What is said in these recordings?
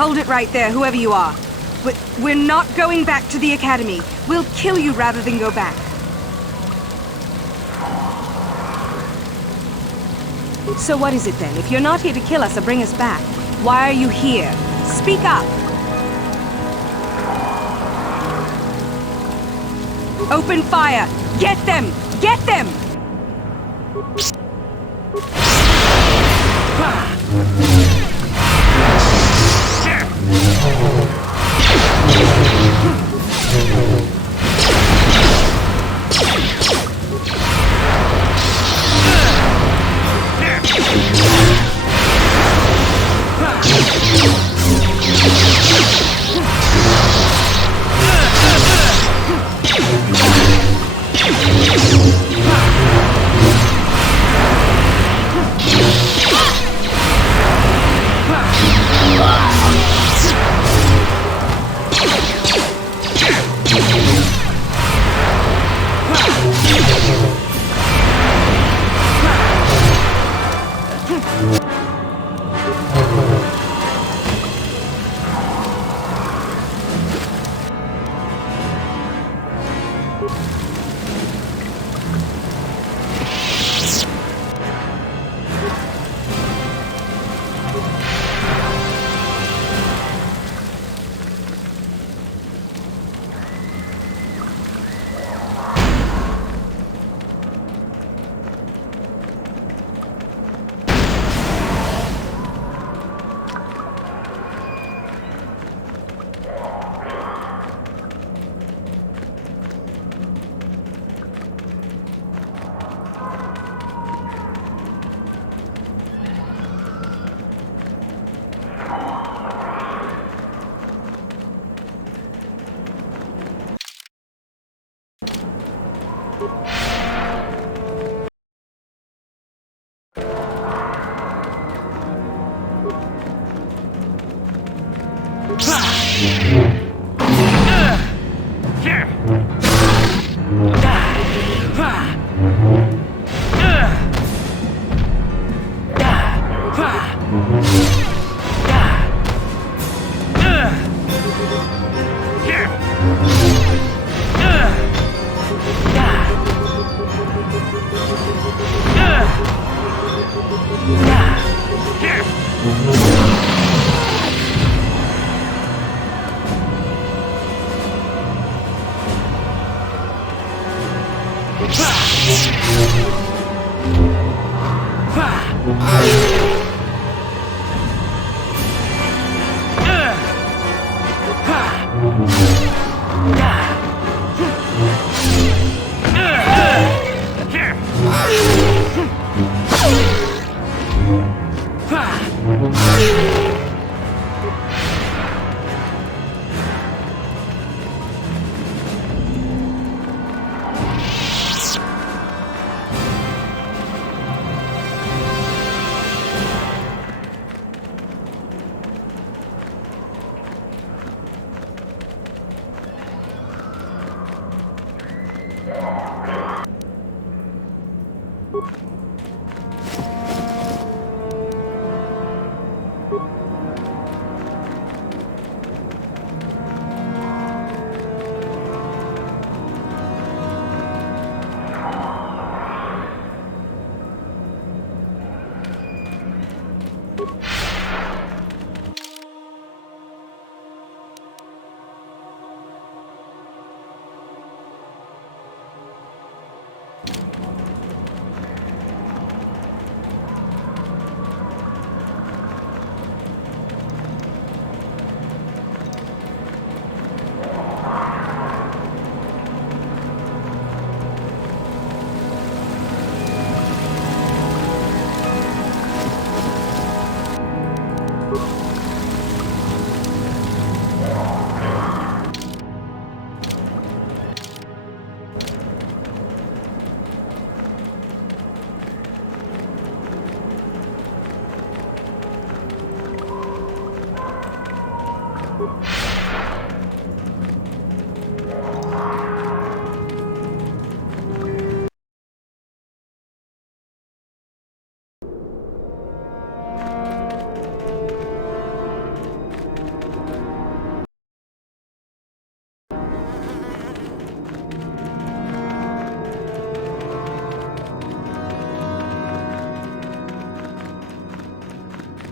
Hold it right there, whoever you are. We're not going back to the academy. We'll kill you rather than go back. So what is it then? If you're not here to kill us or bring us back, why are you here? Speak up! Open fire! Get them! Get them!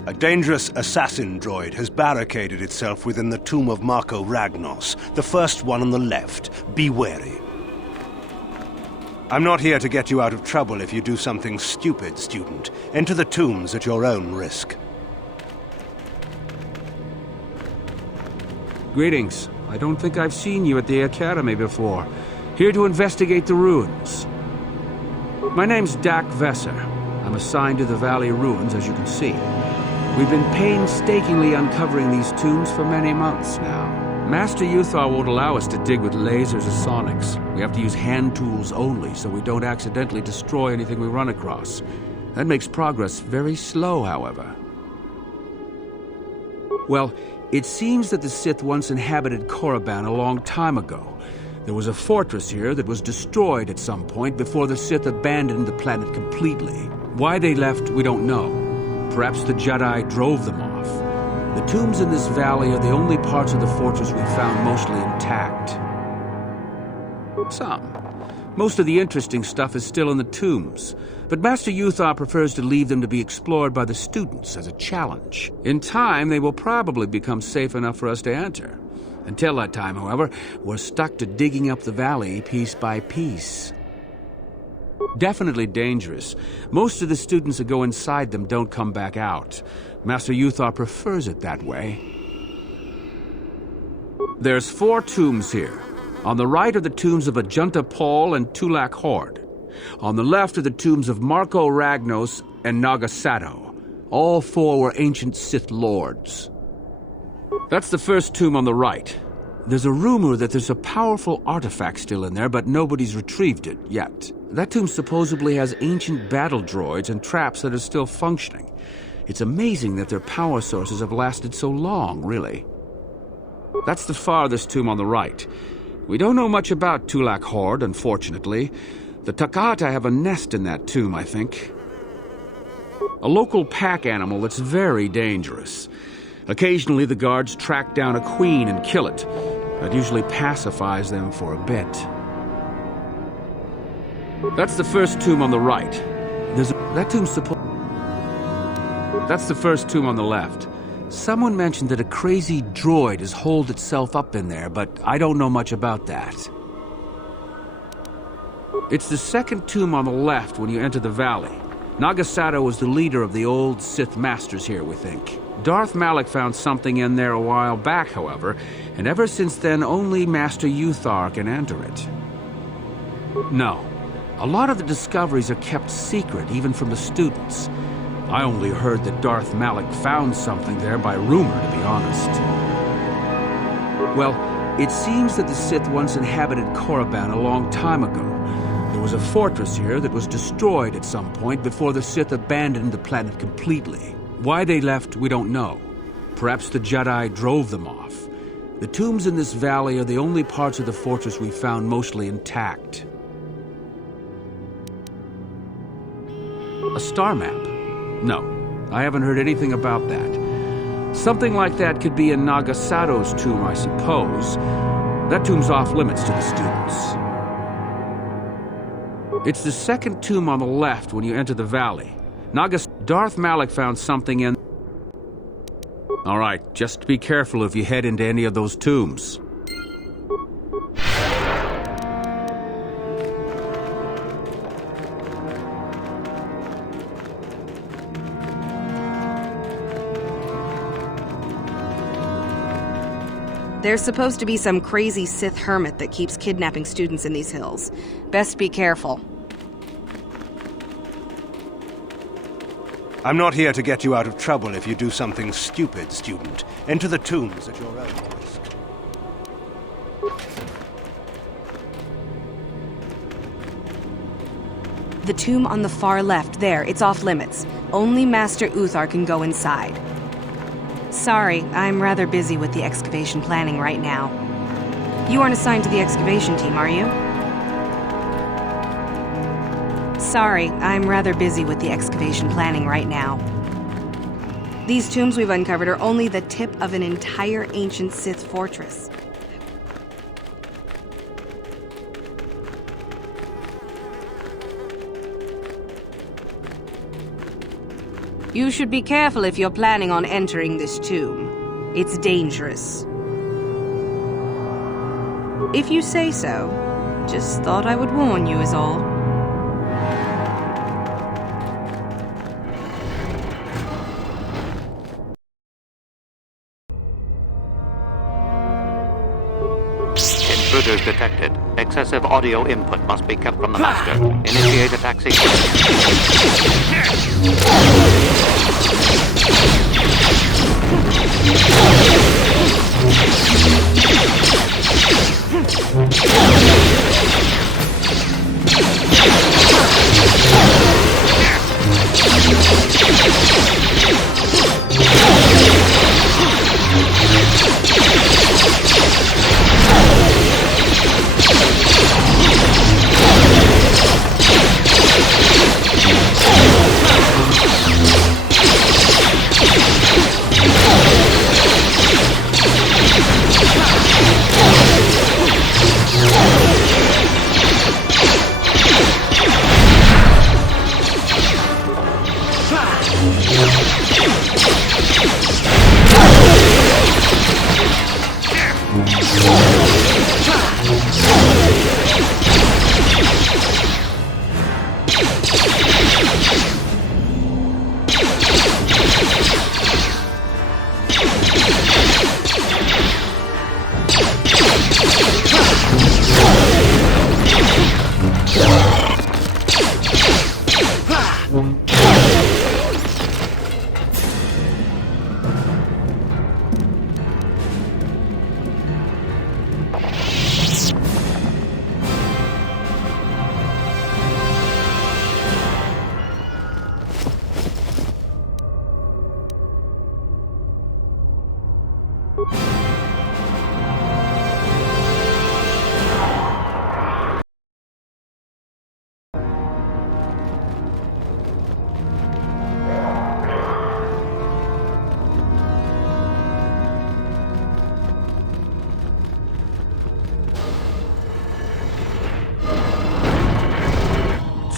A dangerous assassin droid has barricaded itself within the tomb of Marco Ragnos, the first one on the left. Be wary. I'm not here to get you out of trouble if you do something stupid, student. Enter the tombs at your own risk. Greetings. I don't think I've seen you at the Academy before. Here to investigate the ruins. My name's Dak Vesser. I'm assigned to the Valley Ruins, as you can see. We've been painstakingly uncovering these tombs for many months now. Master Uthar won't allow us to dig with lasers or sonics. We have to use hand tools only, so we don't accidentally destroy anything we run across. That makes progress very slow, however. Well, it seems that the Sith once inhabited Korriban a long time ago. There was a fortress here that was destroyed at some point before the Sith abandoned the planet completely. Why they left, we don't know. Perhaps the Jedi drove them off. The tombs in this valley are the only parts of the fortress we found mostly intact. Some. Most of the interesting stuff is still in the tombs, but Master Uthar prefers to leave them to be explored by the students as a challenge. In time, they will probably become safe enough for us to enter. Until that time, however, we're stuck to digging up the valley piece by piece. Definitely dangerous. Most of the students that go inside them don't come back out. Master Uthar prefers it that way. There's 4 tombs here. On the right are the tombs of Ajunta Paul and Tulak Horde. On the left are the tombs of Marco Ragnos and Nagasato. All 4 were ancient Sith lords. That's the first tomb on the right. There's a rumor that there's a powerful artifact still in there, but nobody's retrieved it yet. That tomb supposedly has ancient battle droids and traps that are still functioning. It's amazing that their power sources have lasted so long, really. That's the farthest tomb on the right. We don't know much about Tulak Horde, unfortunately. The Takata have a nest in that tomb, I think. A local pack animal that's very dangerous. Occasionally the guards track down a queen and kill it. That usually pacifies them for a bit. That's the first tomb on the right. That's the first tomb on the left. Someone mentioned that a crazy droid has holed itself up in there, but I don't know much about that. It's the second tomb on the left when you enter the valley. Nagasato was the leader of the old Sith Masters here, we think. Darth Malak found something in there a while back, however, and ever since then only Master Uthar can enter it. No. A lot of the discoveries are kept secret, even from the students. I only heard that Darth Malak found something there by rumor, to be honest. Well, it seems that the Sith once inhabited Korriban a long time ago. There was a fortress here that was destroyed at some point before the Sith abandoned the planet completely. Why they left, we don't know. Perhaps the Jedi drove them off. The tombs in this valley are the only parts of the fortress we found mostly intact. A star map? No, I haven't heard anything about that. Something like that could be in Nagasato's tomb, I suppose. That tomb's off limits to the students. It's the second tomb on the left when you enter the valley. Darth Malak found something in... All right, just be careful if you head into any of those tombs. There's supposed to be some crazy Sith hermit that keeps kidnapping students in these hills. Best be careful. I'm not here to get you out of trouble if you do something stupid, student. Enter the tombs at your own risk. The tomb on the far left, there, it's off limits. Only Master Uthar can go inside. Sorry, I'm rather busy with the excavation planning right now. You aren't assigned to the excavation team, are you? Sorry, I'm rather busy with the excavation planning right now. These tombs we've uncovered are only the tip of an entire ancient Sith fortress. You should be careful if you're planning on entering this tomb. It's dangerous. If you say so. Just thought I would warn you is all. Intruders detected. Excessive audio input must be kept from the master. Initiate attack sequence.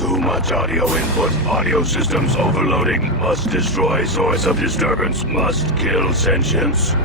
Too much audio input. Audio systems overloading. Must destroy source of disturbance. Must kill sentience.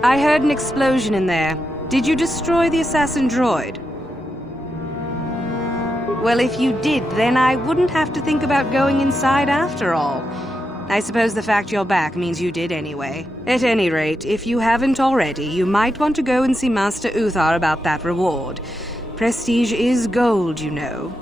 I heard an explosion in there. Did you destroy the assassin droid? Well, if you did, then I wouldn't have to think about going inside after all. I suppose the fact you're back means you did anyway. At any rate, if you haven't already, you might want to go and see Master Uthar about that reward. Prestige is gold, you know.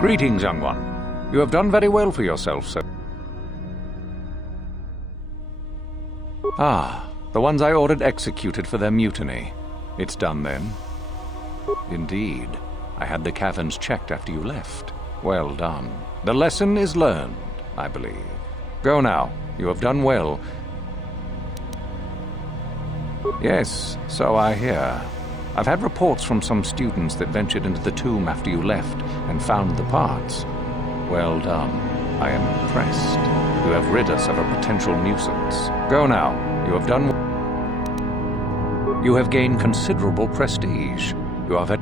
Greetings, young one. You have done very well for yourself, sir. Ah, the ones I ordered executed for their mutiny. It's done then? Indeed. I had the caverns checked after you left. Well done. The lesson is learned, I believe. Go now. You have done well. Yes, so I hear. I've had reports from some students that ventured into the tomb after you left and found the parts. Well done. I am impressed. You have rid us of a potential nuisance. Go now. You have done well. You have gained considerable prestige. You have had...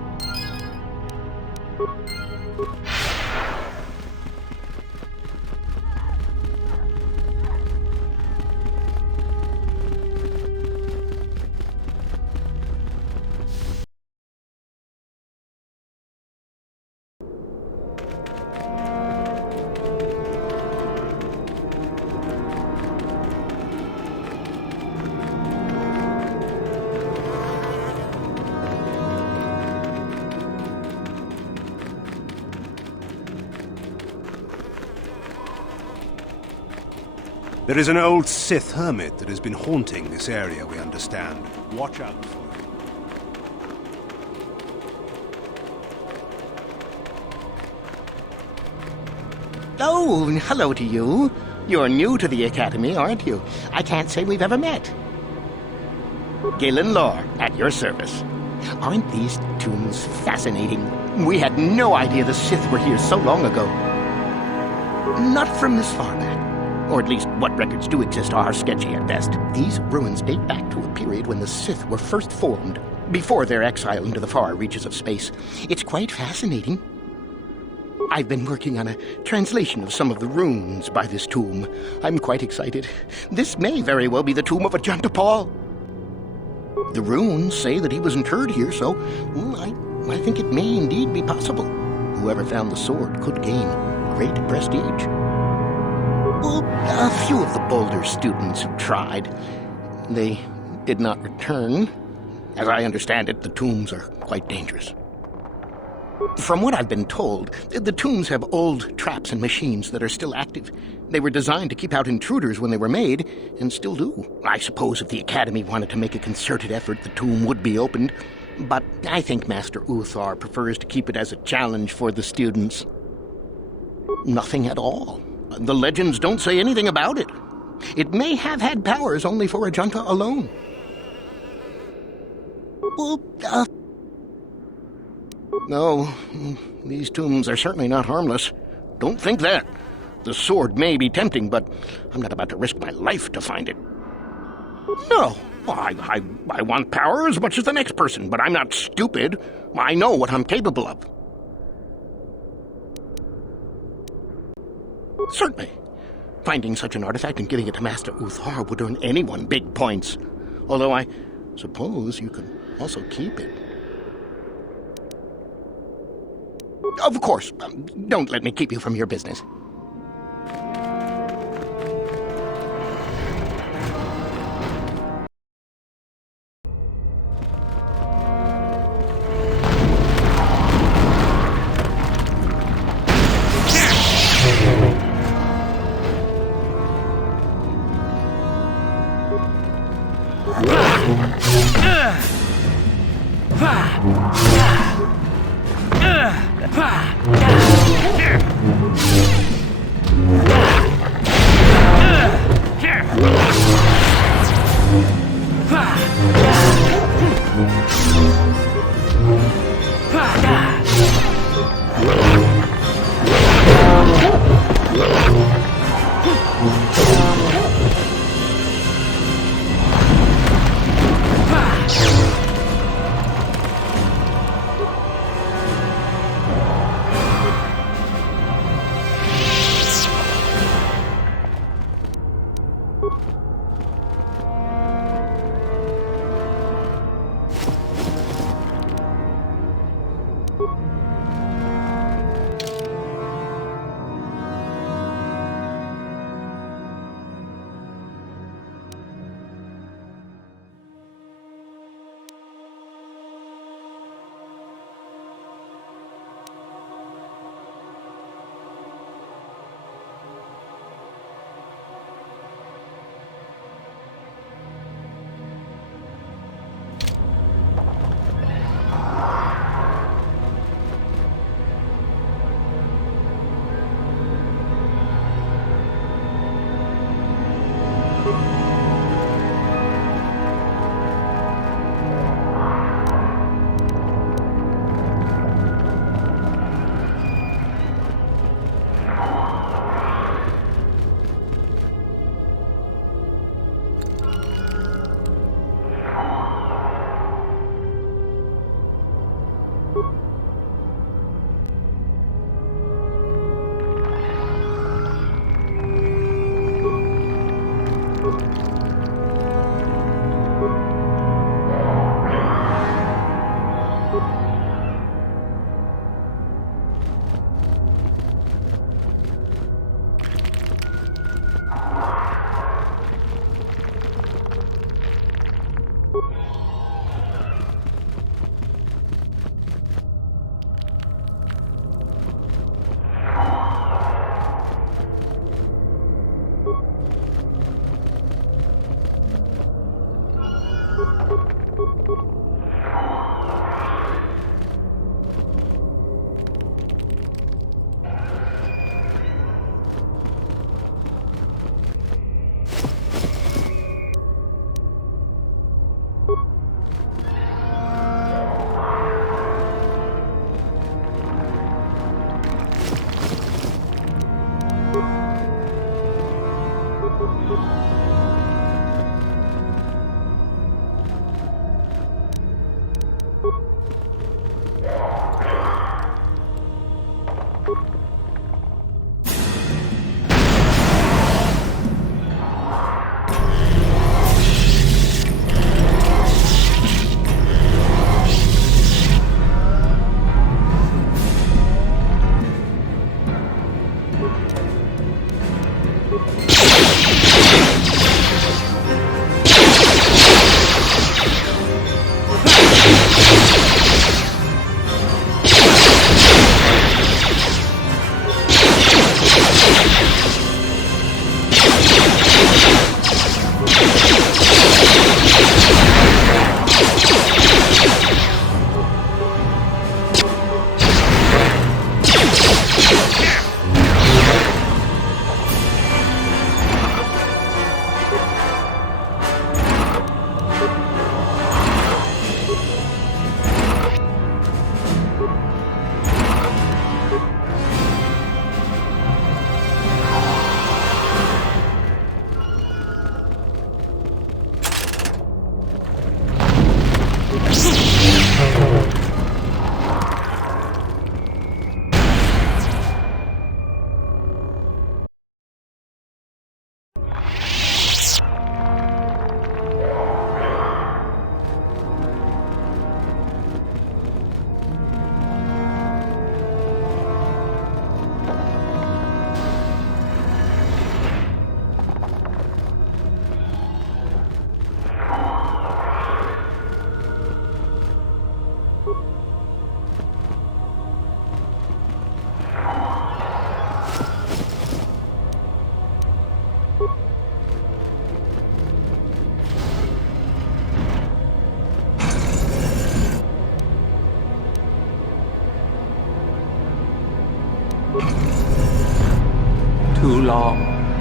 There is an old Sith hermit that has been haunting this area, we understand. Watch out for him. Oh, hello to you. You're new to the Academy, aren't you? I can't say we've ever met. Galen Lore, at your service. Aren't these tombs fascinating? We had no idea the Sith were here so long ago. Not from this far back. Or at least what records do exist are sketchy at best. These ruins date back to a period when the Sith were first formed, before their exile into the far reaches of space. It's quite fascinating. I've been working on a translation of some of the runes by this tomb. I'm quite excited. This may very well be the tomb of Ajanta Paul. The runes say that he was interred here, so I think it may indeed be possible. Whoever found the sword could gain great prestige. Well, a few of the bolder students have tried. They did not return. As I understand it, the tombs are quite dangerous. From what I've been told, the tombs have old traps and machines that are still active. They were designed to keep out intruders when they were made, and still do. I suppose if the Academy wanted to make a concerted effort, the tomb would be opened. But I think Master Uthar prefers to keep it as a challenge for the students. Nothing at all. The legends don't say anything about it. It may have had powers only for Ajanta alone. Well, no, these tombs are certainly not harmless. Don't think that. The sword may be tempting, but I'm not about to risk my life to find it. No, I want power as much as the next person, but I'm not stupid. I know what I'm capable of. Certainly. Finding such an artifact and giving it to Master Uthar would earn anyone big points. Although I suppose you can also keep it. Of course, don't let me keep you from your business.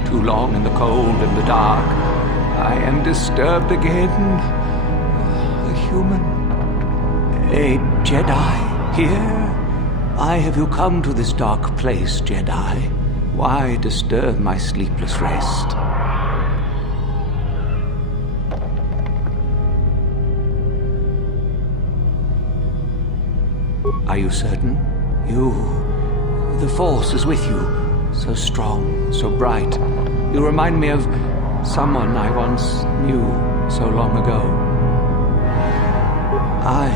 too long in the cold and the dark. I am disturbed again. A human. A Jedi here? Why have you come to this dark place, Jedi? Why disturb my sleepless rest? Are you certain? The Force is with you. So strong, so bright. You remind me of someone I once knew so long ago. I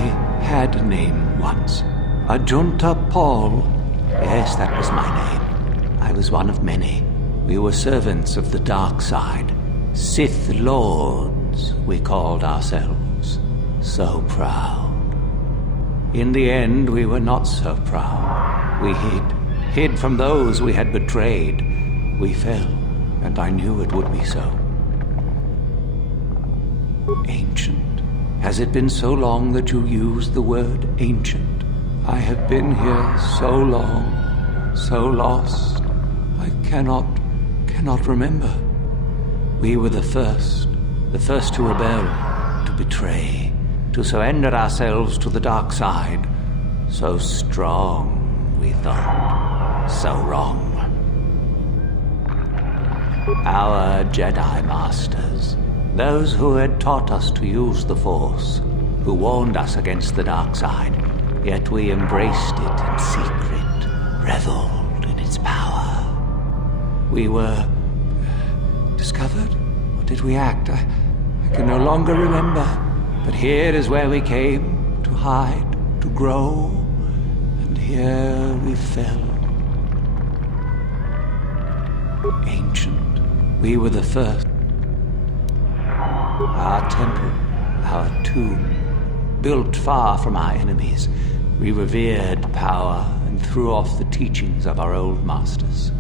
had a name once. Ajunta Paul. Yes, that was my name. I was one of many. We were servants of the dark side. Sith Lords, we called ourselves. So proud. In the end, we were not so proud. We hid from those we had betrayed. We fell, and I knew it would be so. Ancient. Has it been so long that you used the word ancient? I have been here so long, so lost. I cannot remember. We were the first to rebel, to betray, to surrender ourselves to the dark side. So strong, we thought, so wrong. Our Jedi Masters, those who had taught us to use the Force, who warned us against the dark side, yet we embraced it in secret, reveled in its power. We were discovered? Or did we act? I can no longer remember. But here is where we came, to hide, to grow, and here we fell. Ancient, we were the first. Our temple, our tomb, built far from our enemies, we revered power and threw off the teachings of our old masters.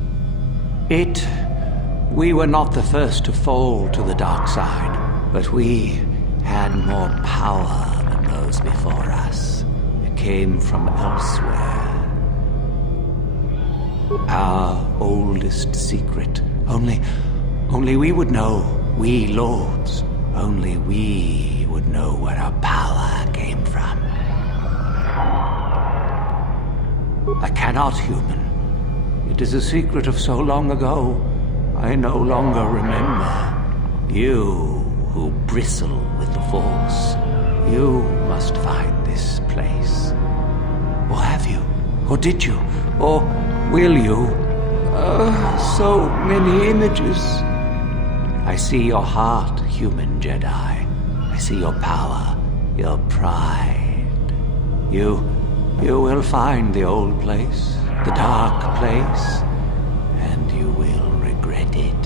We were not the first to fall to the dark side, but we had more power than those before us. It came from elsewhere. Our oldest secret. Only we would know, we lords. Only we would know where our power came from. I cannot, human. It is a secret of so long ago, I no longer remember. You who bristle with the Force, you must find this place. Or have you? Or did you? Or will you? So many images. I see your heart, human Jedi. I see your power, your pride. You will find the old place, the dark place, and you will regret it.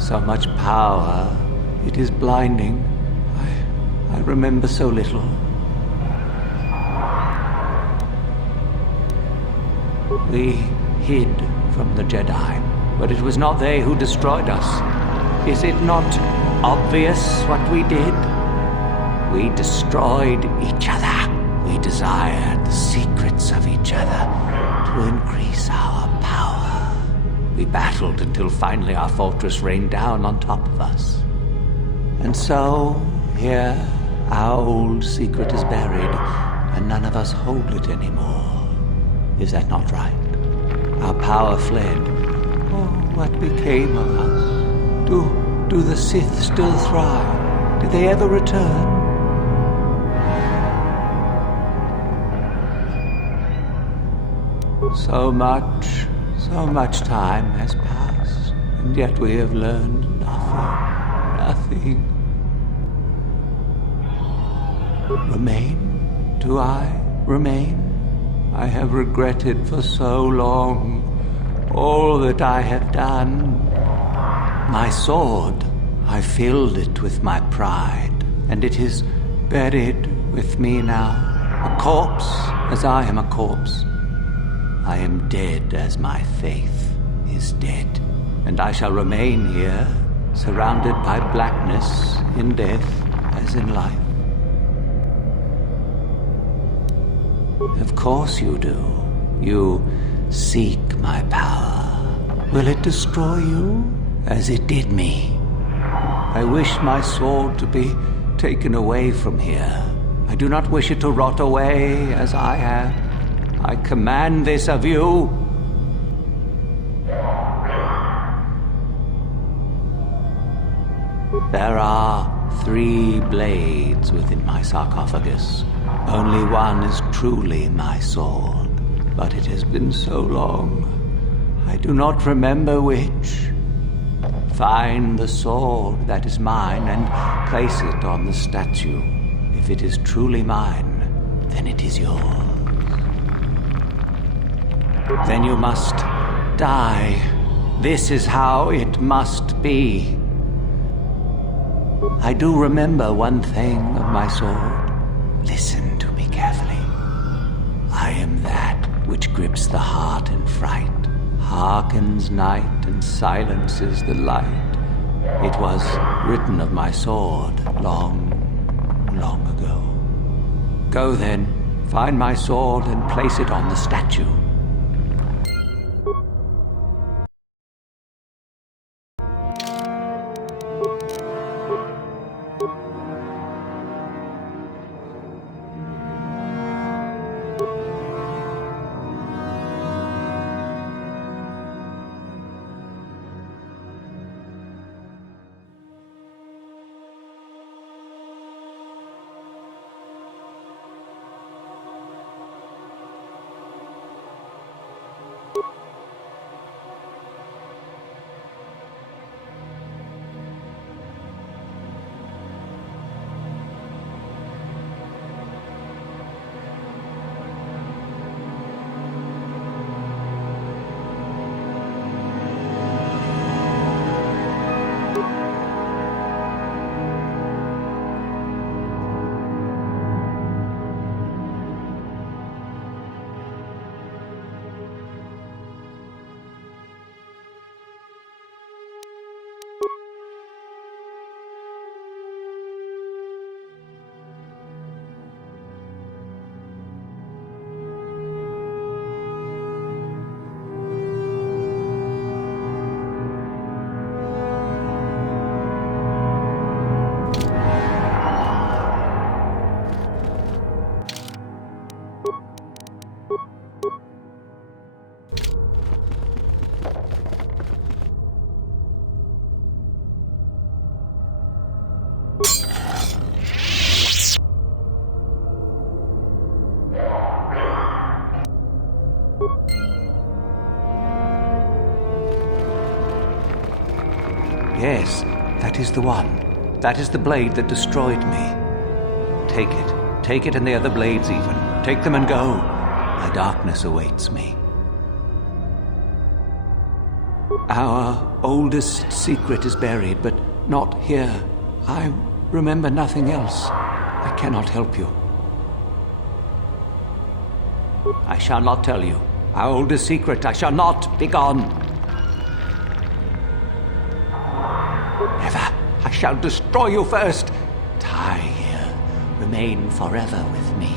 So much power, it is blinding. I remember so little. We hid from the Jedi, but it was not they who destroyed us. Is it not obvious what we did? We destroyed each other. We desired the secrets of each other to increase our power. We battled until finally our fortress rained down on top of us. And so, here, our old secret is buried, and none of us hold it anymore. Is that not right? Our power fled. Oh, what became of us? Do the Sith still thrive? Did they ever return? So much time has passed, and yet we have learned nothing. Remain? Do I remain? I have regretted for so long all that I have done. My sword, I filled it with my pride, and it is buried with me now, a corpse as I am a corpse. I am dead as my faith is dead, and I shall remain here, surrounded by blackness in death as in life. Of course you do. You seek my power. Will it destroy you as it did me? I wish my sword to be taken away from here. I do not wish it to rot away as I have. I command this of you. There are 3 blades within my sarcophagus. Only one is truly my sword, but it has been so long. I do not remember which. Find the sword that is mine and place it on the statue. If it is truly mine, then it is yours. Then you must die. This is how it must be. I do remember one thing of my sword. Listen to me carefully. I am that which grips the heart in fright, hearkens night and silences the light. It was written of my sword long, long ago. Go then, find my sword and place it on the statue. Yes, that is the one. That is the blade that destroyed me. Take it. Take it and the other blades even. Take them and go. The darkness awaits me. Our oldest secret is buried, but not here. I remember nothing else. I cannot help you. I shall not tell you. Our oldest secret, I shall not. Be gone. Never. I shall destroy you first. Die here. Remain forever with me.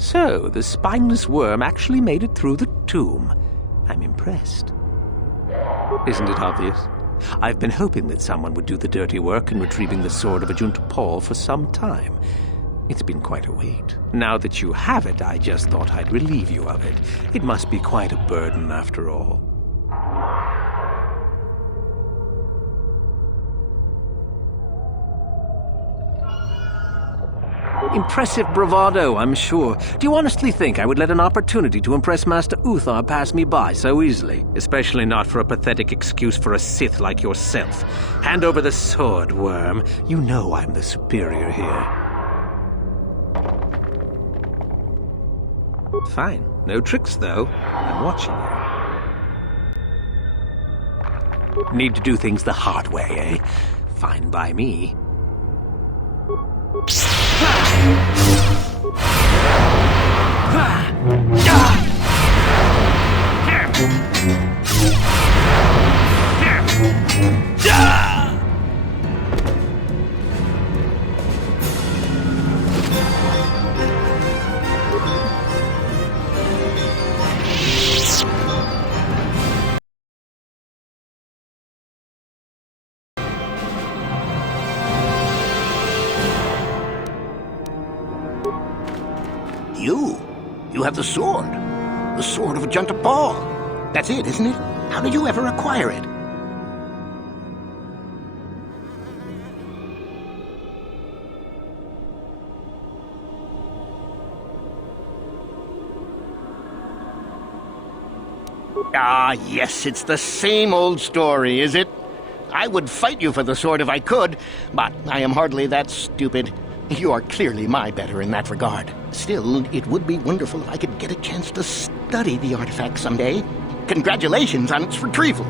So, the spineless worm actually made it through the tomb. I'm impressed. Isn't it obvious? I've been hoping that someone would do the dirty work in retrieving the sword of Ajunta Paul for some time. It's been quite a wait. Now that you have it, I just thought I'd relieve you of it. It must be quite a burden after all. Impressive bravado, I'm sure. Do you honestly think I would let an opportunity to impress Master Uthar pass me by so easily? Especially not for a pathetic excuse for a Sith like yourself. Hand over the sword, worm. You know I'm the superior here. Fine. No tricks, though. I'm watching you. Need to do things the hard way, eh? Fine by me. You have the sword. The sword of Junta Paul. That's it, isn't it? How did you ever acquire it? Ah, yes, it's the same old story, is it? I would fight you for the sword if I could, but I am hardly that stupid. You are clearly my better in that regard. Still, it would be wonderful if I could get a chance to study the artifact someday. Congratulations on its retrieval.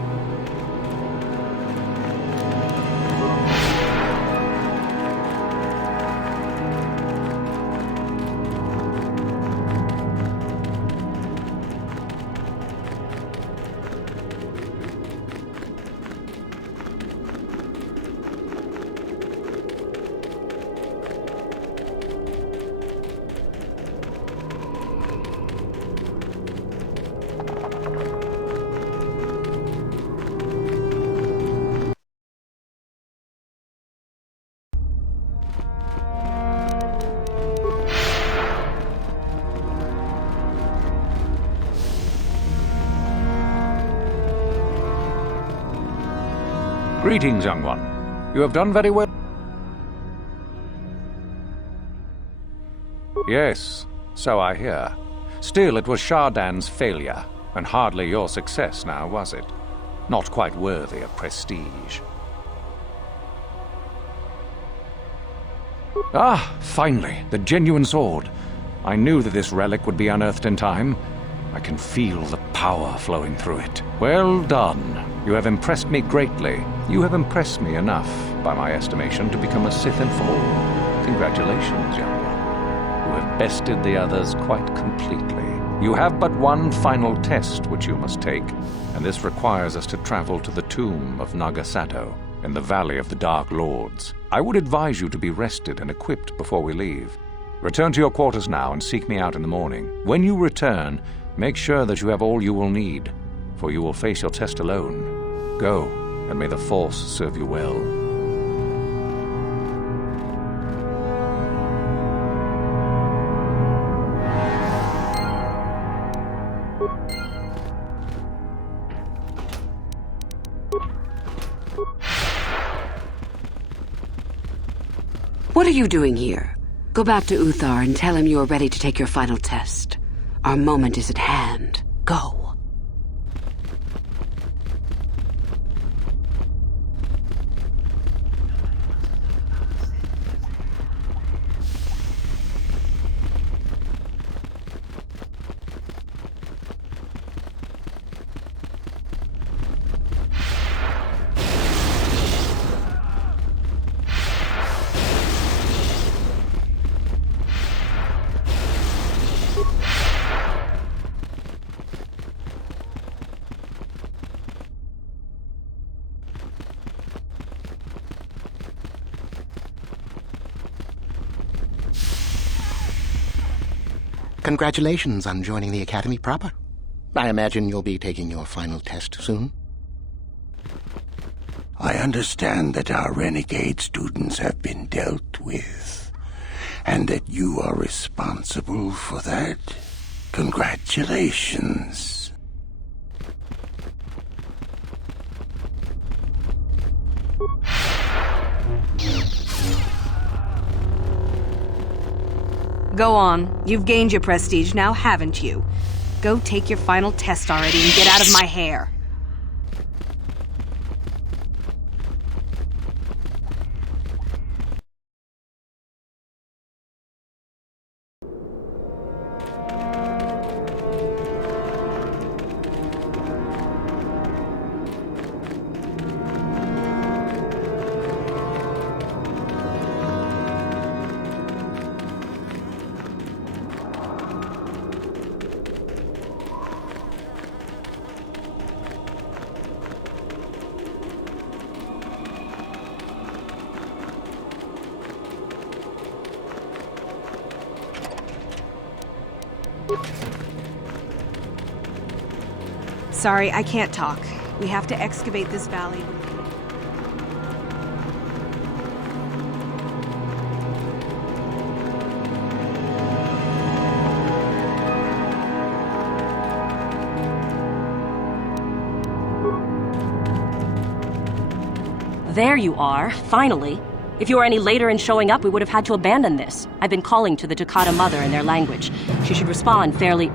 Greetings, young one. You have done very well. Yes, so I hear. Still, it was Shardan's failure, and hardly your success now, was it? Not quite worthy of prestige. Ah, finally, the genuine sword. I knew that this relic would be unearthed in time. I can feel the power flowing through it. Well done. You have impressed me greatly. You have impressed me enough, by my estimation, to become a Sith in full. Congratulations, young one. You have bested the others quite completely. You have but one final test which you must take, and this requires us to travel to the tomb of Naga Sato in the Valley of the Dark Lords. I would advise you to be rested and equipped before we leave. Return to your quarters now and seek me out in the morning. When you return, make sure that you have all you will need, for you will face your test alone. Go, and may the Force serve you well. What are you doing here? Go back to Uthar and tell him you are ready to take your final test. Our moment is at hand. Go. Congratulations on joining the Academy proper. I imagine you'll be taking your final test soon. I understand that our renegade students have been dealt with, And that you are responsible for that? Congratulations. Go on. You've gained your prestige now, haven't you? Go take your final test already and get out of my hair. Sorry, I can't talk. We have to excavate this valley. There you are, finally. If you were any later in showing up, we would have had to abandon this. I've been calling to the Takata mother in their language. She should respond fairly...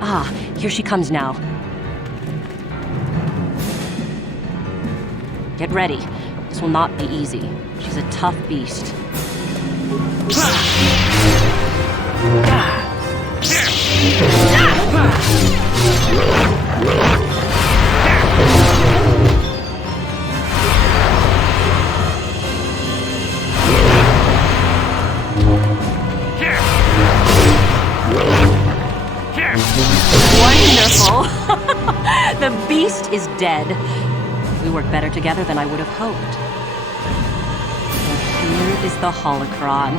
Ah, here she comes now. Get ready. This will not be easy. She's a tough beast. Wonderful! The beast is dead. We work better together than I would have hoped. And here is the holocron.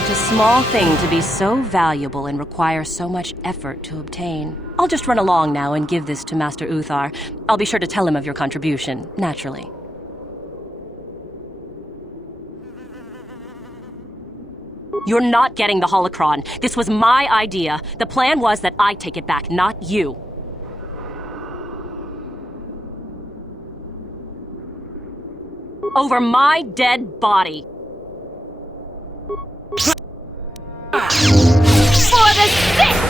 Such a small thing to be so valuable and require so much effort to obtain. I'll just run along now and give this to Master Uthar. I'll be sure to tell him of your contribution, naturally. You're not getting the holocron. This was my idea. The plan was that I take it back, not you. Over my dead body. For the Sith!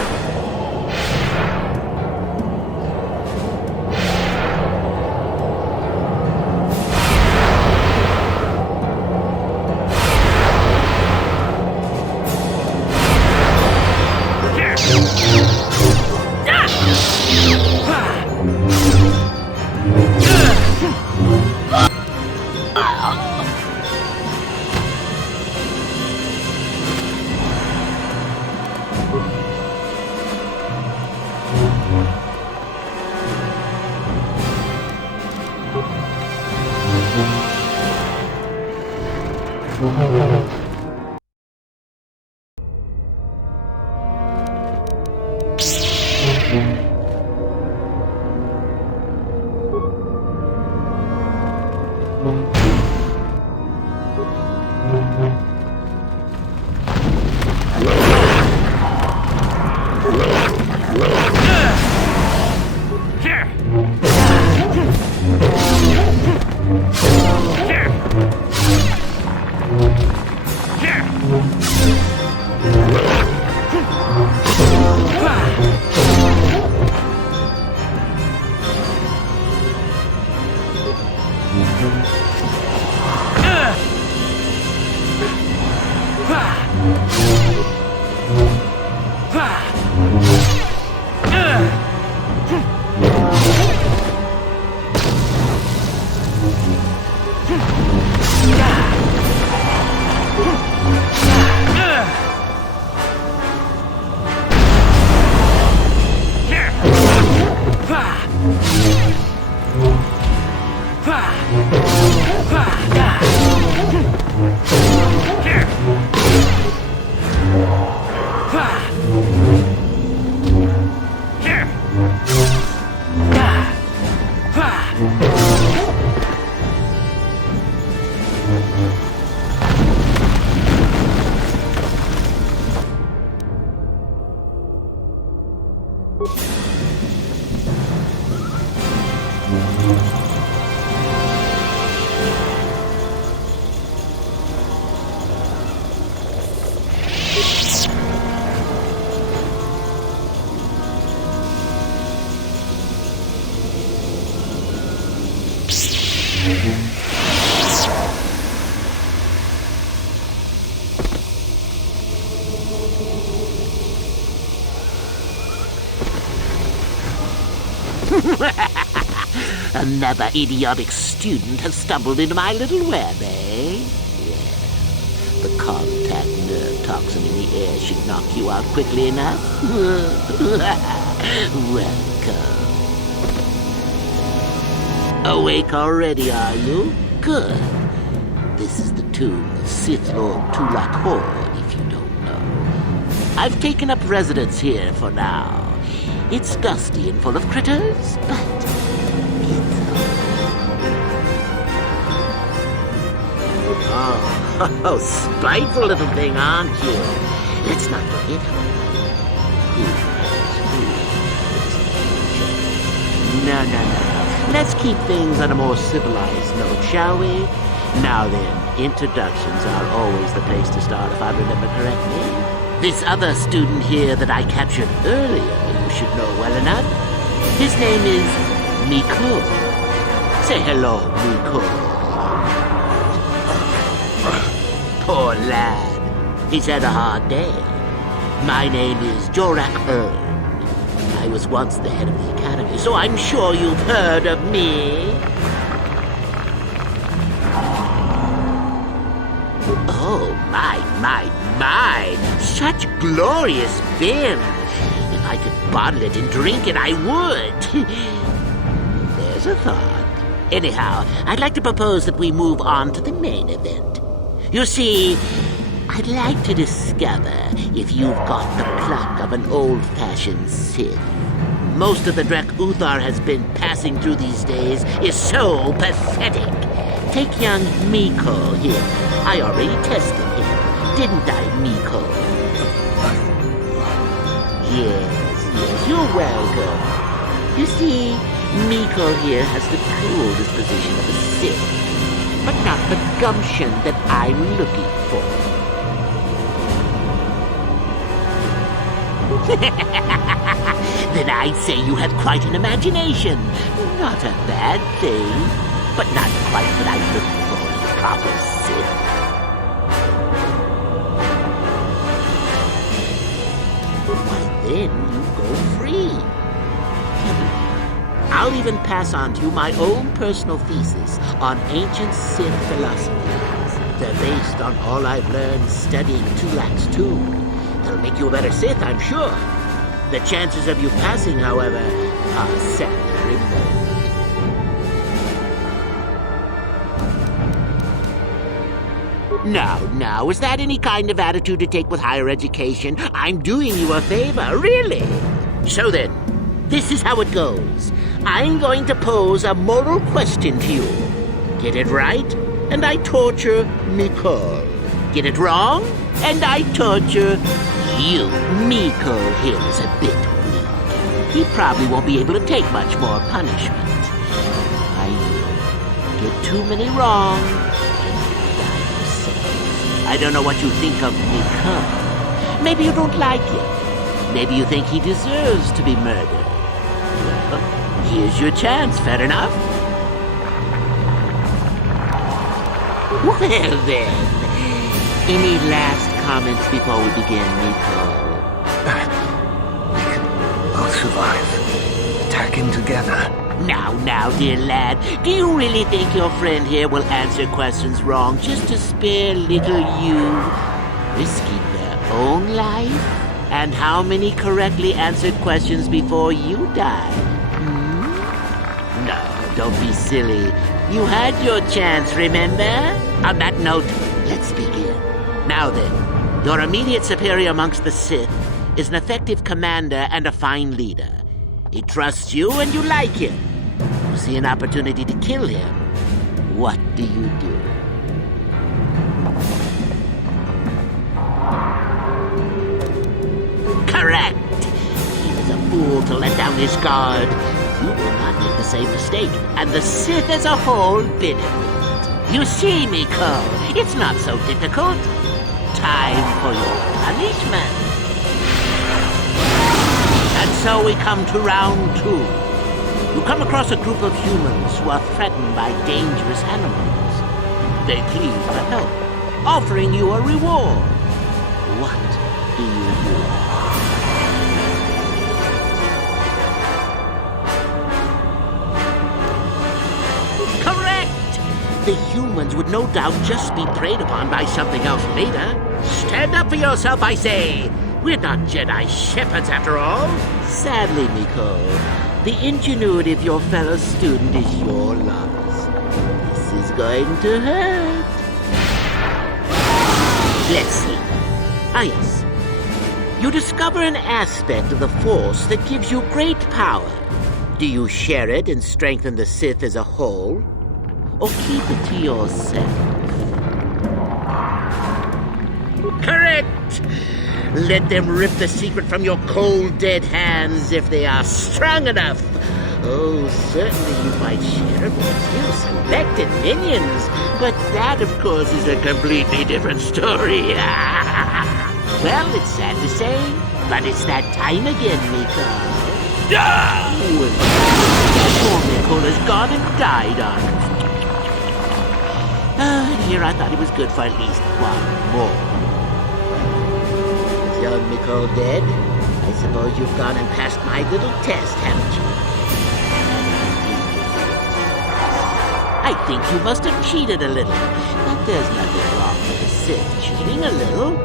Another idiotic student has stumbled into my little web, eh? Yeah. The contact nerve toxin in the air should knock you out quickly enough. Welcome. Awake already, are you? Good. This is the tomb of Sith Lord Tulak Horde, if you don't know. I've taken up residence here for now. It's dusty and full of critters, but Oh, spiteful little thing, aren't you? Let's not forget her. No. Let's keep things on a more civilized note, shall we? Now then, introductions are always the place to start, if I remember correctly. This other student here that I captured earlier, you should know well enough. His name is Miko. Say hello, Miko. Poor lad. He's had a hard day. My name is Jorak Ern. I was once the head of the academy, so I'm sure you've heard of me. Oh, my. Such glorious vim. If I could bottle it and drink it, I would. There's a thought. Anyhow, I'd like to propose that we move on to the main event. You see, I'd like to discover if you've got the pluck of an old-fashioned Sith. Most of the Drek Uthar has been passing through these days is so pathetic. Take young Miko here. I already tested him, didn't I, Miko? Yes, you're welcome. You see, Miko here has the cool disposition of a Sith, but not the gumption that I'm looking for. Then I'd say you have quite an imagination. Not a bad thing, but not quite what I look for in a proper Sith. Well, then you go free. I'll even pass on to you my own personal thesis on ancient Sith philosophies. They're based on all I've learned studying Tulak's tomb. They'll make you a better Sith, I'm sure. The chances of you passing, however, are sadly remote. Now, is that any kind of attitude to take with higher education? I'm doing you a favor, really. So then, this is how it goes. I'm going to pose a moral question to you. Get it right, and I torture Miko. Get it wrong, and I torture you. Miko here is a bit weak. He probably won't be able to take much more punishment. I know. Get too many wrong, and you die yourself. I don't know what you think of Miko. Maybe you don't like him. Maybe you think he deserves to be murdered. Well, here's your chance, fair enough? Well then, any last comments before we begin, Miko? We can both survive. Attacking together. Now, dear lad, do you really think your friend here will answer questions wrong just to spare little you, risking their own life? And how many correctly answered questions before you died? No, don't be silly. You had your chance, remember? On that note, let's begin. Now then, your immediate superior amongst the Sith is an effective commander and a fine leader. He trusts you and you like him. You see an opportunity to kill him. What do you do? Correct. He was a fool to let down his guard. You will not make the same mistake, and the Sith as a whole benefit. You see, Miko, it's not so difficult. Time for your punishment. And so we come to round 2. You come across a group of humans who are threatened by dangerous animals. They plead for help, offering you a reward. What do you do? Correct! The humans would no doubt just be preyed upon by something else later. Stand up for yourself, I say! We're not Jedi shepherds after all. Sadly, Miko, the ingenuity of your fellow student is your loss. This is going to hurt. Let's see. Ah, yes. You discover an aspect of the Force that gives you great power. Do you share it and strengthen the Sith as a whole? Or keep it to yourself? Correct! Let them rip the secret from your cold, dead hands if they are strong enough. Oh, certainly you might share it with a few selected minions, but that, of course, is a completely different story. Well, it's sad to say, but it's that time again, Miko. Poor Miko has gone and died on us. And here I thought it was good for at least one more. Is young Miko dead? I suppose you've gone and passed my little test, haven't you? I think you must have cheated a little, but there's nothing wrong with the Sith cheating a little.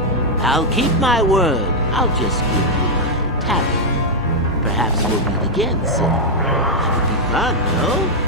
I'll keep my word. I'll just give you my talent. Perhaps we'll meet again soon. That would be fun, no?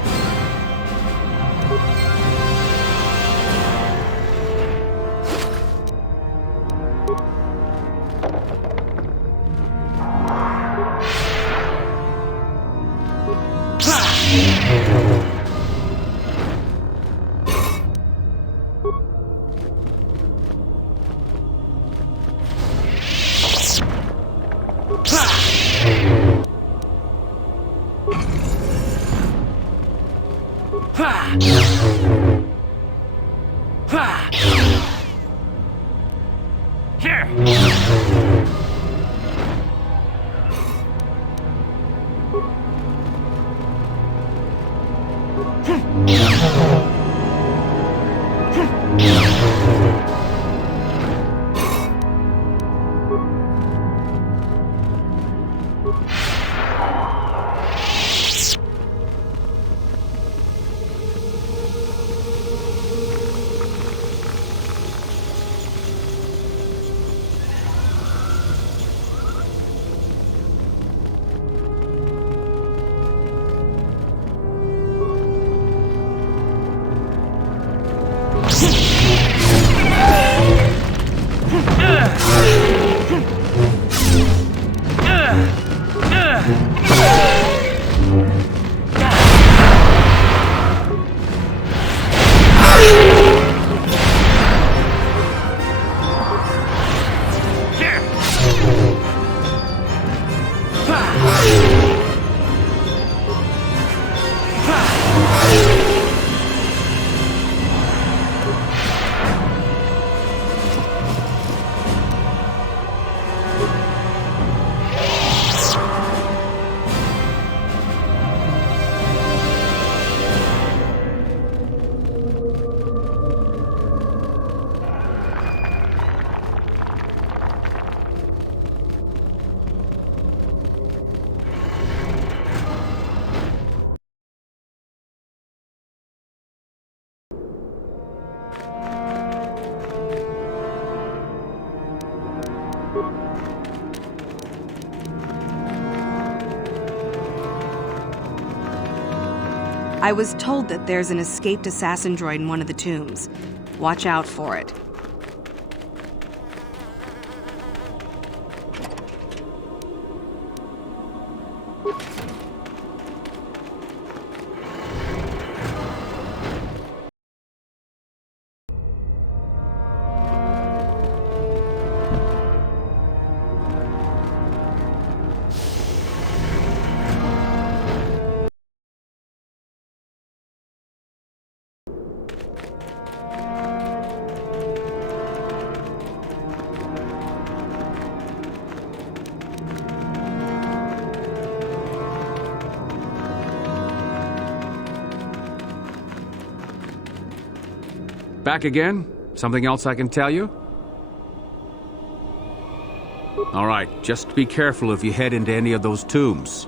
I was told that there's an escaped assassin droid in one of the tombs. Watch out for it. Back again? Something else I can tell you? All right, just be careful if you head into any of those tombs.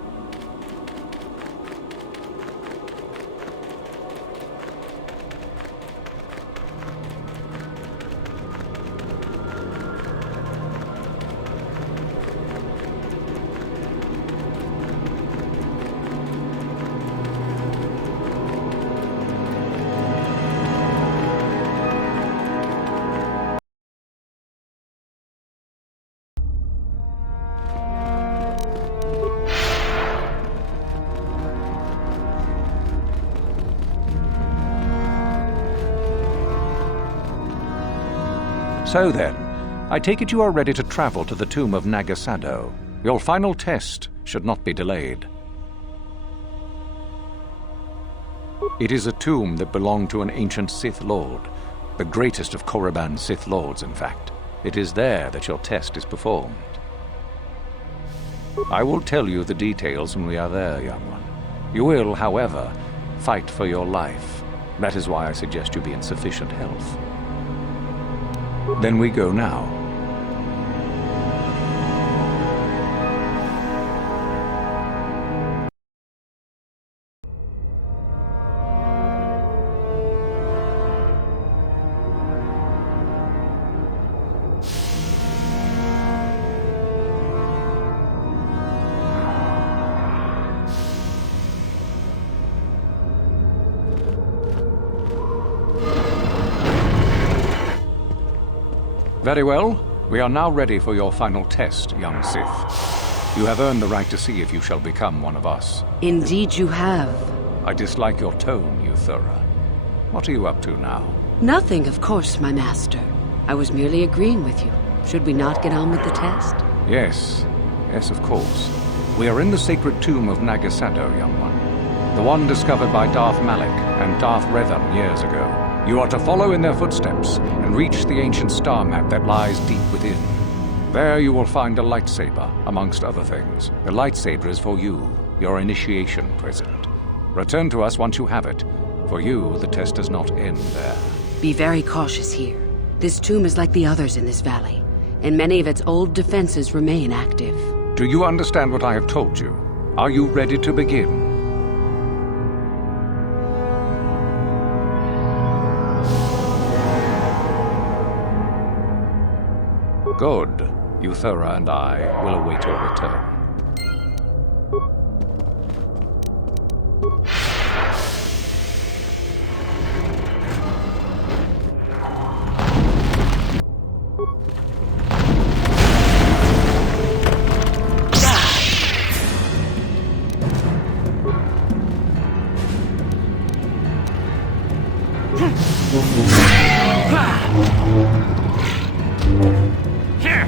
So then, I take it you are ready to travel to the tomb of Nagasado. Your final test should not be delayed. It is a tomb that belonged to an ancient Sith Lord, the greatest of Korriban's Sith Lords, in fact. It is there that your test is performed. I will tell you the details when we are there, young one. You will, however, fight for your life. That is why I suggest you be in sufficient health. Then we go now. Very well. We are now ready for your final test, young Sith. You have earned the right to see if you shall become one of us. Indeed you have. I dislike your tone, Euthura. What are you up to now? Nothing, of course, my master. I was merely agreeing with you. Should we not get on with the test? Yes. Yes, of course. We are in the sacred tomb of Nagasado, young one. The one discovered by Darth Malak and Darth Revan years ago. You are to follow in their footsteps and reach the ancient star map that lies deep within. There you will find a lightsaber, amongst other things. The lightsaber is for you, your initiation present. Return to us once you have it. For you, the test does not end there. Be very cautious here. This tomb is like the others in this valley, and many of its old defenses remain active. Do you understand what I have told you? Are you ready to begin? Good. Euthura and I will await your return. Here!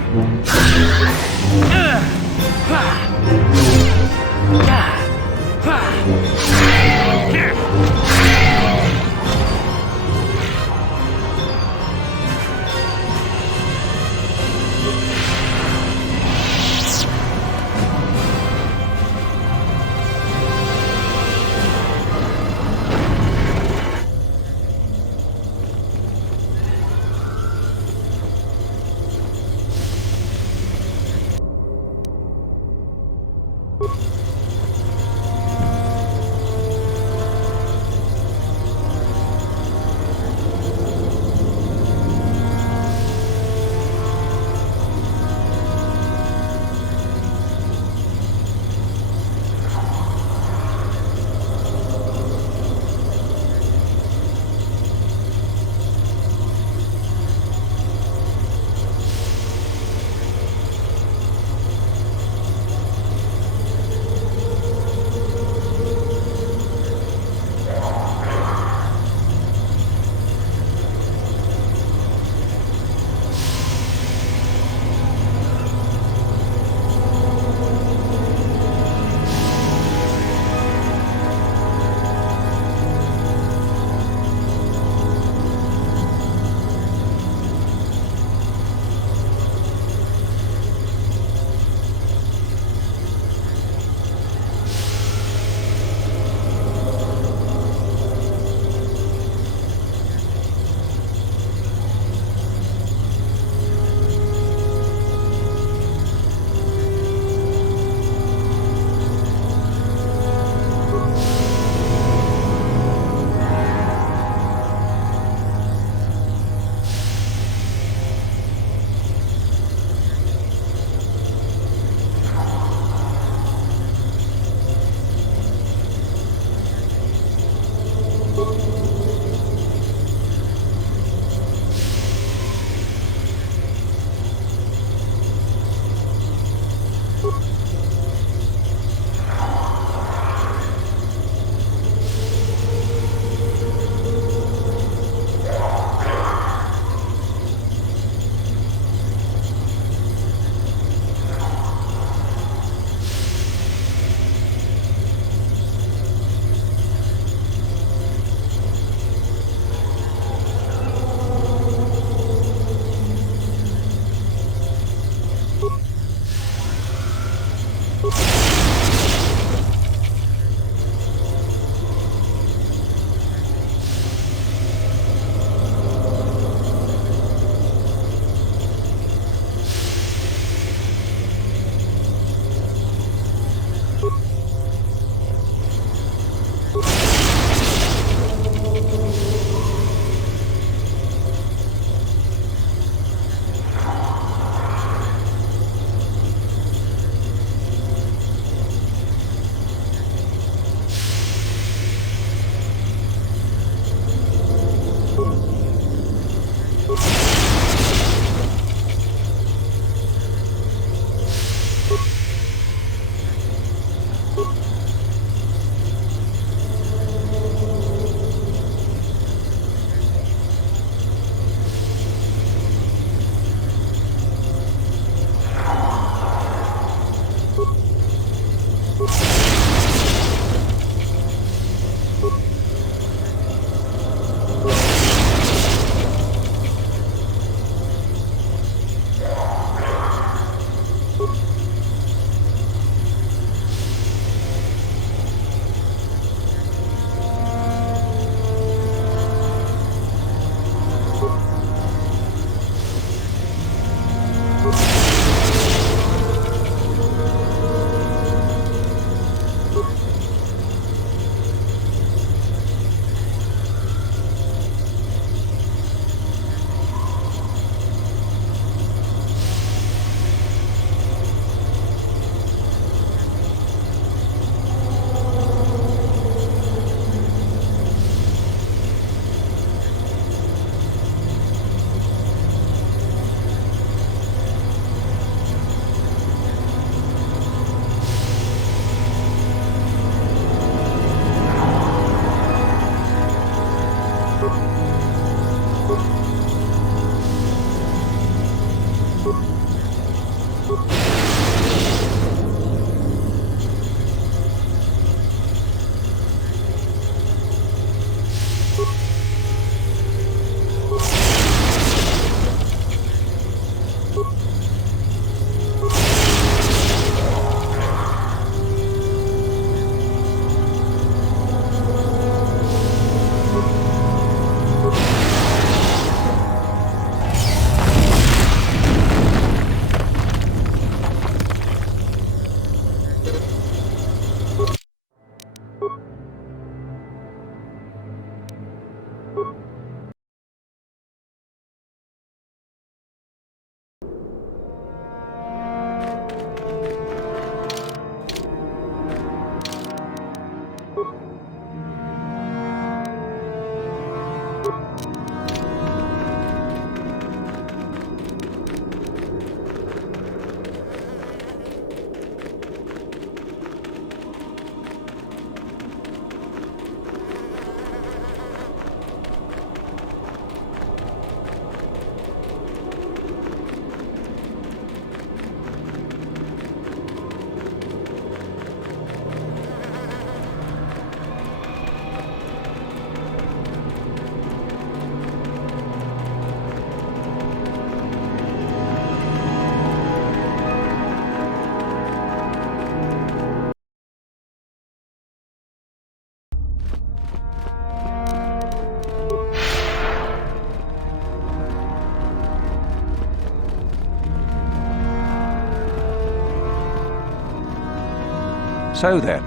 So then,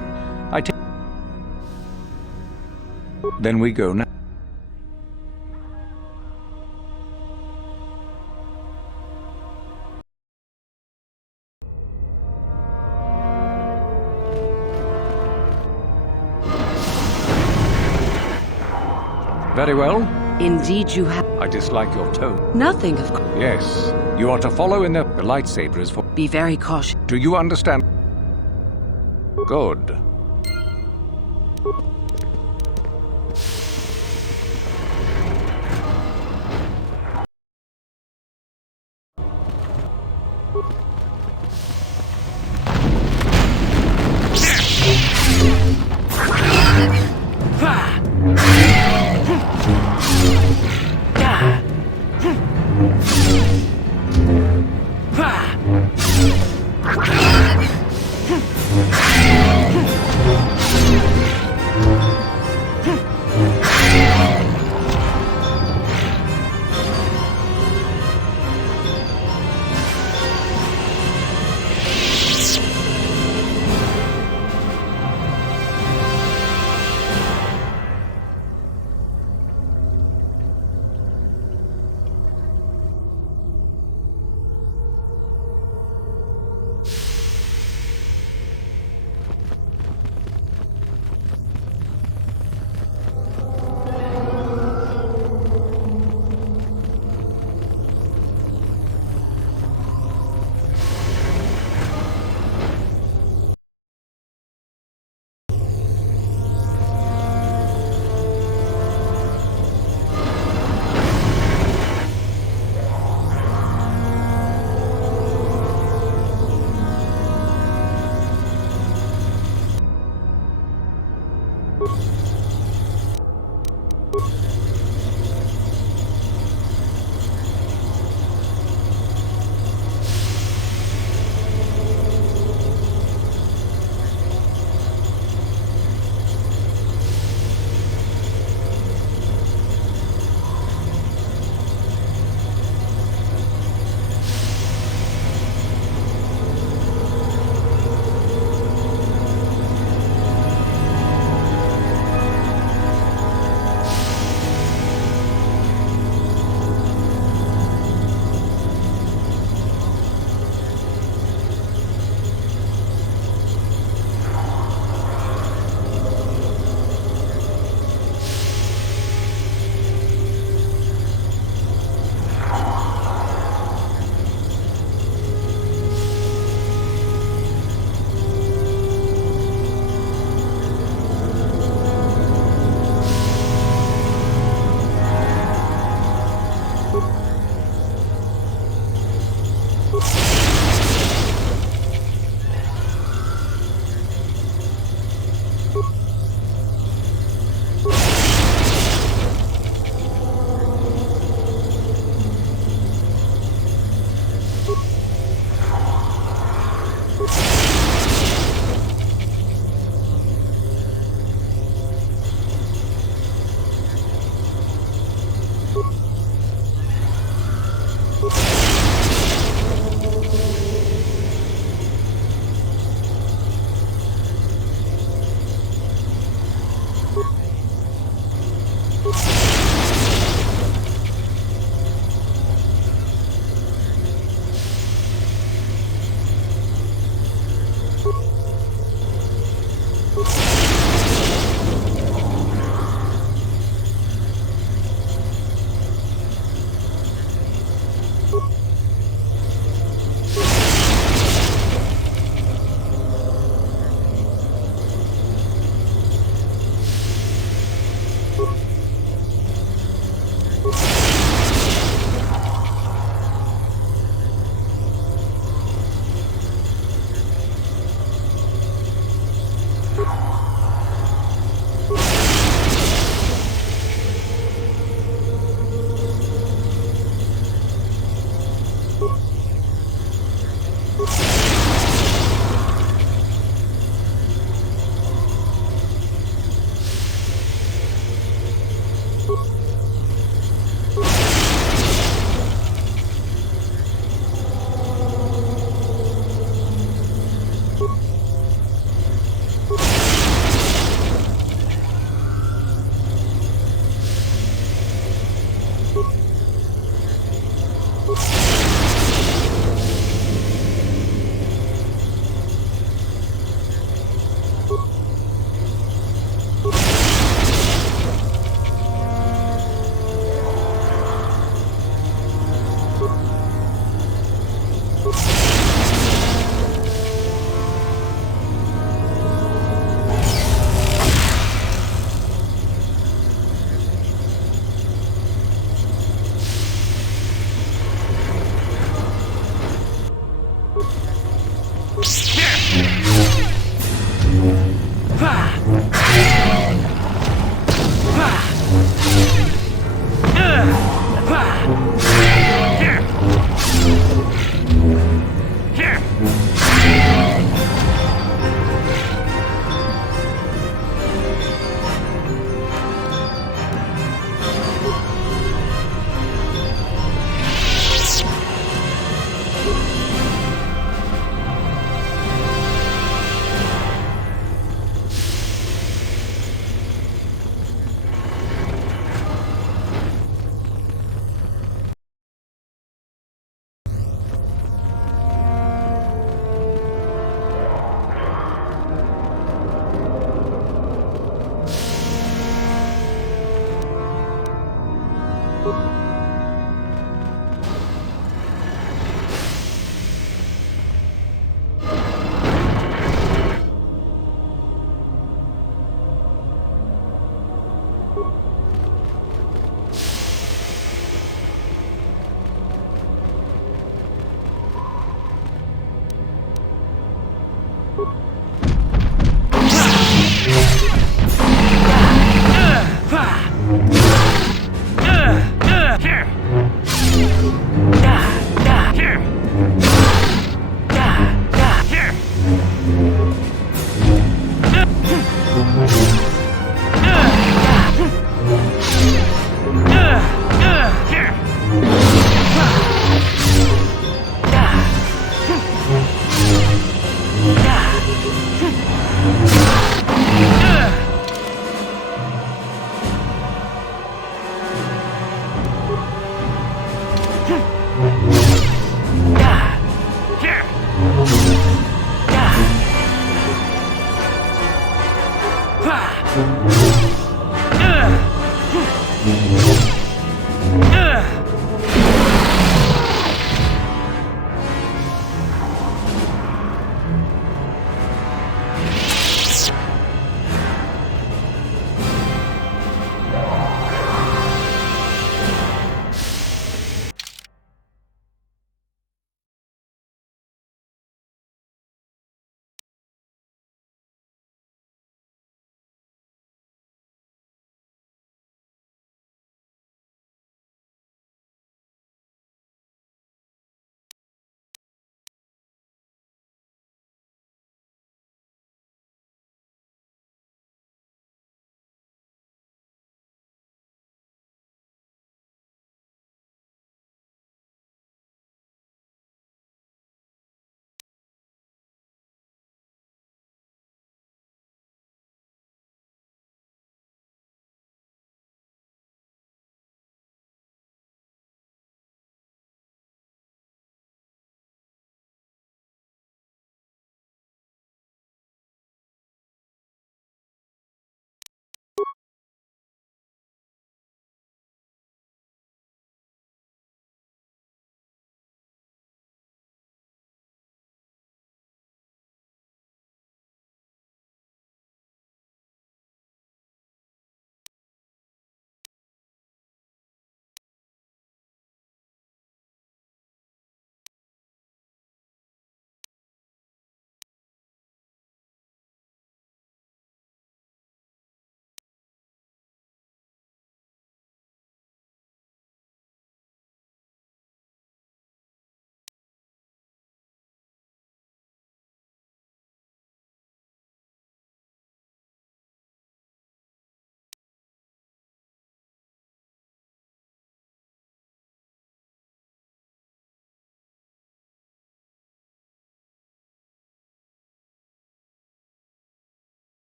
then we go now. Very well. Indeed you have. I dislike your tone. Nothing of course. Yes, you are to follow in the lightsaber is for... Be very cautious. Do you understand? Good.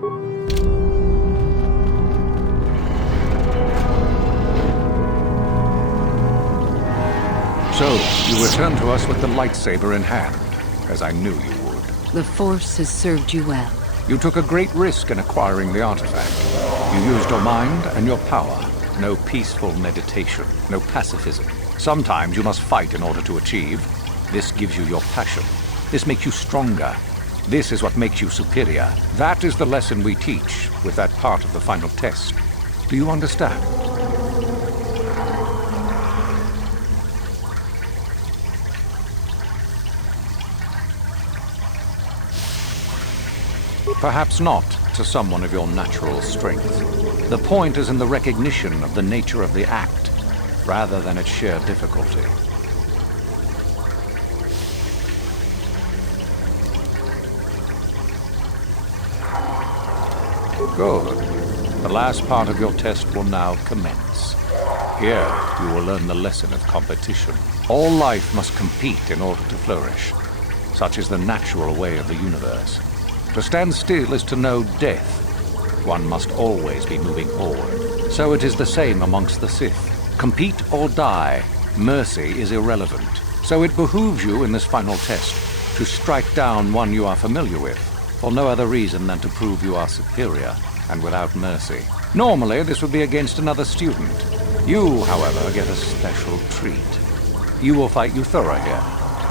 So, you return to us with the lightsaber in hand, as I knew you would. The Force has served you well. You took a great risk in acquiring the artifact. You used your mind and your power. No peaceful meditation, no pacifism. Sometimes you must fight in order to achieve. This gives you your passion. This makes you stronger. This is what makes you superior. That is the lesson we teach with that part of the final test. Do you understand? Perhaps not to someone of your natural strength. The point is in the recognition of the nature of the act, rather than its sheer difficulty. Good. The last part of your test will now commence. Here, you will learn the lesson of competition. All life must compete in order to flourish. Such is the natural way of the universe. To stand still is to know death. One must always be moving forward. So it is the same amongst the Sith. Compete or die. Mercy is irrelevant. So it behooves you in this final test to strike down one you are familiar with, for no other reason than to prove you are superior and without mercy. Normally, this would be against another student. You, however, get a special treat. You will fight Euthura here,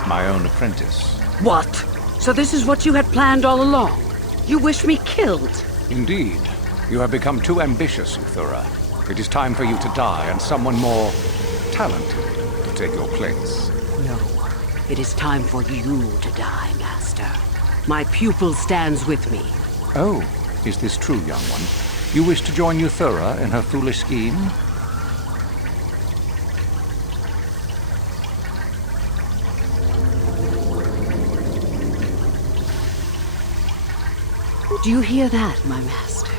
my own apprentice. What? So this is what you had planned all along? You wish me killed? Indeed. You have become too ambitious, Euthura. It is time for you to die and someone more talented to take your place. No. It is time for you to die, Master. My pupil stands with me. Oh, is this true, young one? You wish to join Euthura in her foolish scheme? Do you hear that, my master?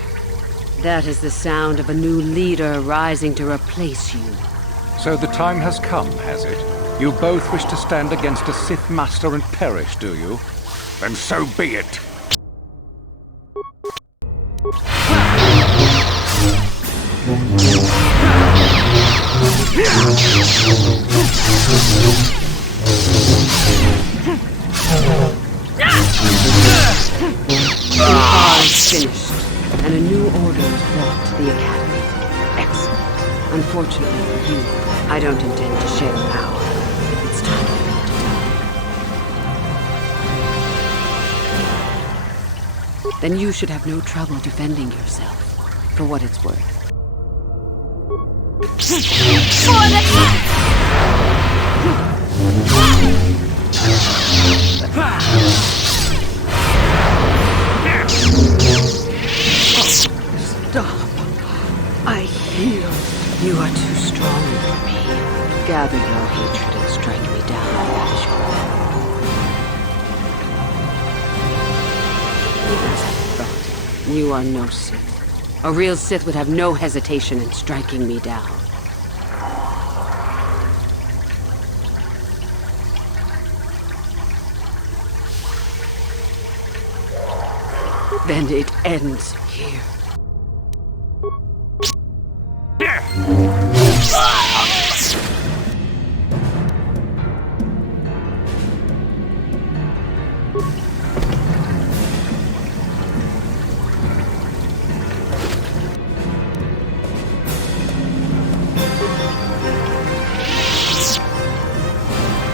That is the sound of a new leader rising to replace you. So the time has come, has it? You both wish to stand against a Sith Master and perish, do you? Then so be it! Finished, and a new order is brought to the Academy. Excellent. Unfortunately for you, I don't intend to share power. It's time for you to die. Then you should have no trouble defending yourself, for what it's worth. Stop. I hear you are too strong for me. Gather your hatred and strike me down. That is your plan. As I thought, you are no Sith. A real Sith would have no hesitation in striking me down. Then it ends here.